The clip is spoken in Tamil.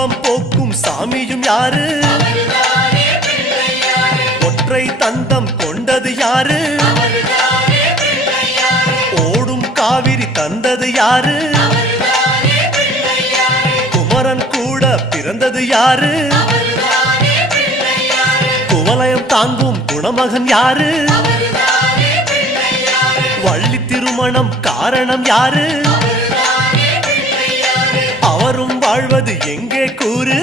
துன்பம் போக்கும் சாமியும் யாரு? ஒற்றை தந்தம் கொண்டது யாரு? ஓடும் காவிரி தந்தது யாரு? குமரன் கூட பிறந்தது யாரு? குவலயம் தாங்கும் குணமகன் யாரு? வள்ளி திருமணம் காரணம் யாரு? அவரும் வாழ்வது எங்கே கூறு?